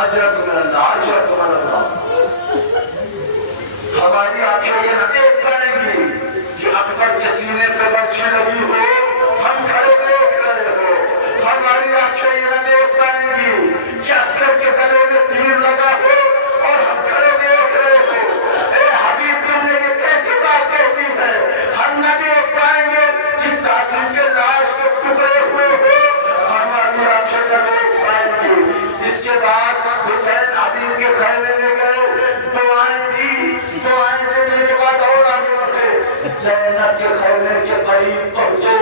اجرت من اللہ، اجرت من اللہ۔ ہماری آنکھیں یہ نہ دیکھ پائیں گی کہ اکبر کے سینے پہ برچھی لگی ہو، ہم کھڑے دیکھ رہے ہو۔ ہماری آنکھیں یہ نہ دیکھ پائیں گی کہ عسکر کے گلے میں تیر لگا ہو اور ہم کھڑے دیکھ رہے ہو۔ اے حبیب تم نے یہ کیسی بات کہتی ہے؟ ہم نہ دیکھ پائیں گے کہ قاسم کے لاش کے ٹکڑے ہوئے ہو، ہماری آنکھیں نہ دیکھ پائیں گی۔ اس کے بعد حسین حبیب کے خیمے میں گئے، دعائیں دی، دعائیں دینے کے بعد اور آگے بڑھے، زینب کے خیمے کے قریب پہنچے،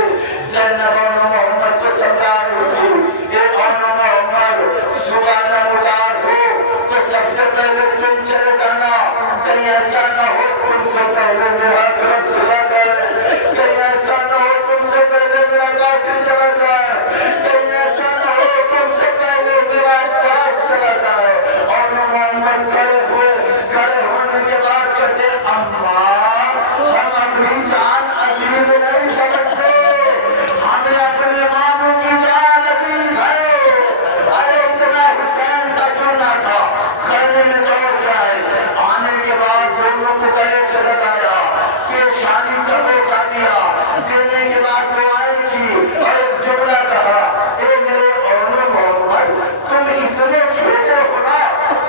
زینب اور محمد کو سمجھا رہی تھی، اے اور محمد صبح نمودار ہو تو سب سے پہلے تم چلے جانا، کہیں ایسا نہ ہو تم سے پہلے میرا گھر چلا جائے، کہیں ایسا نہ ہو تم سے پہلے میرا قاسم چلا جائے، کہیں ایسا نہ ہو تم سے پہلے میرا عباس چلا جائے۔ اور محمد کھڑے ہونے کے بعد کہتے اماں ہم اپنی جان عزیز نہیں سمجھتے، ہمیں اپنے ماموں کی جان عزیز ہے۔ ارے اتنا حسین کا سننا تھا، خیمے میں دوڑ کے آئے، آنے کے بعد دونوں کو گلے سے لگایا، پھر شانی کا بوسہ دیا، دینے کے بعد دعائیں کی اور ایک جملہ کہا، اے میرے اولو محمد تم اتنے چھوٹے ہو نا،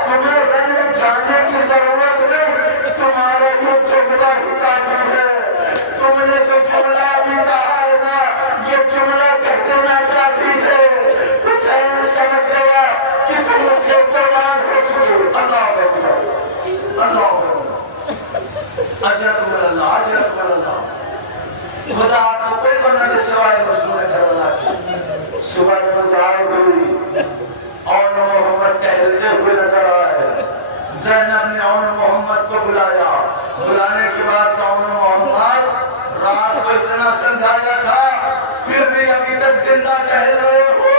تمہیں رنگ جاننے کی ضرورت نہیں، تمہارا یہ جذبہ ہی کافی ہے۔ تم نے جو جملہ بھی کہا ہے نا، یہ جملہ کہہ دینا کافی ہے۔ حسین سمجھ گیا کہ تم مجھے قربان ہو چکے۔ اللہ اکبر، اللہ اکبر، اجرکم اللہ، اجرکم اللہ۔ خدا آپ کو کوئی بندہ نہیں سوائے مظلوم کربلا کی۔ صبح بدعائے ہوئی، اور محمد ٹہلتے ہوئے نظر آئے، زینب نے اون محمد کو بلایا، بلانے کے بعد اون محمد رات کو اتنا سمجھایا تھا پھر بھی ابھی تک زندہ ٹہل رہے ہو،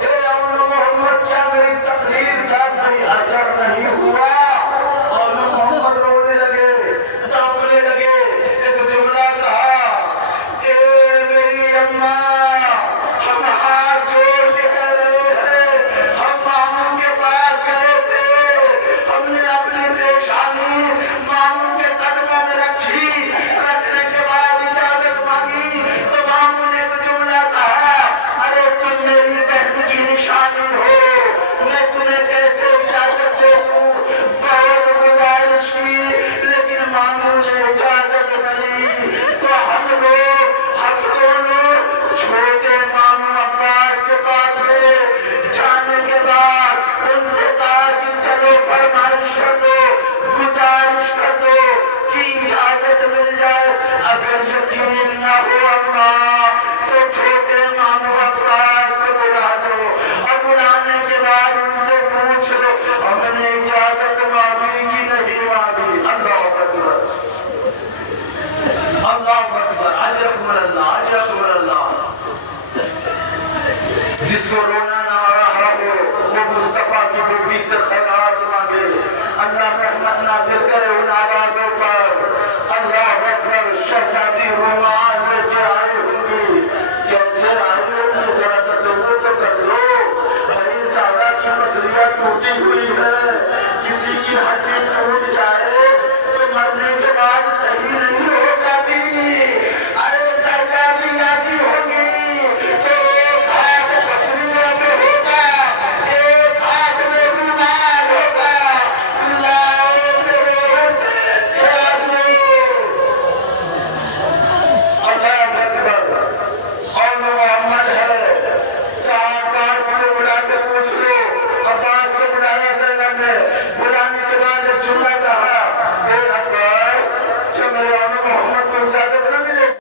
اے اون محمد کیا میری تقریر کا کوئی اثر نہیں ہوا؟ اون محمد رونے لگے، کانپنے لگے، ایک جملہ کہا، اے میری اماں ہم ہاتھ جوڑ کے کہہ رہے ہیں، ہم ماموں کے پاس گئے تھے، ہم نے اپنی پیشانی ماموں کے قدموں میں رکھی، رکھنے کے بعد اجازت مانگی تو ماموں نے ایک جملہ کہا، ارے تم میری بہن کی نشانی ہو، میں تمہیں کیسے اجازت دے دوں؟ بہت گزارش کی لیکن ماموں نے اجازت نہیں، تو ہم دونوں چھوٹے ماموں عباس کے پاس گئے، جانے کے بعد ان سے کہا کہ چلو فرمائش کر دو، گزارش کر دو کہ اجازت مل جائے، اگر یقین نہ ہو اماں تو چھوٹے ماموں عباس کو بلا دو، اور بلانے کے بعد ان سے پوچھ لو ہم نے اجازت مانگی کہ نہیں مانگی۔ اللہ اکبر، اللہ اکبر، اجرکم اللہ، اجرکم اللہ۔ جس کو رونا نہ آ رہا ہو وہ مصطفیٰ کی بیٹی سے خیرات مانگے، اللہ رحمت نازل کرے ان آوازوں پر۔ اللہ اکبر، شہزادی رومان لے کے آئی ہوں گی، کیسے آئی ہوں گی ذرا تصور تو کر لو، بھائی زیادہ کی مسلیہ ٹوٹی ہوئی ہے، کسی کی ہڈی ٹوٹ جائے تو مرنے کے بعد صحیح نہیں ہو جاتی، ارے زیادہ یادی ہوگی تو ایک ہاتھ پسلیوں پہ ہوگا، ایک ہاتھ میں رومال ہوگا، لائے میرے حسین کے آنسو۔ اللہ اکبر، اور محمد ہے، کہا عباس سے بلا کے پوچھ لو، عباس کو بلایا زینب نے، بلانے کے بعد ایک جملہ کہا، اے عباس کہ میرے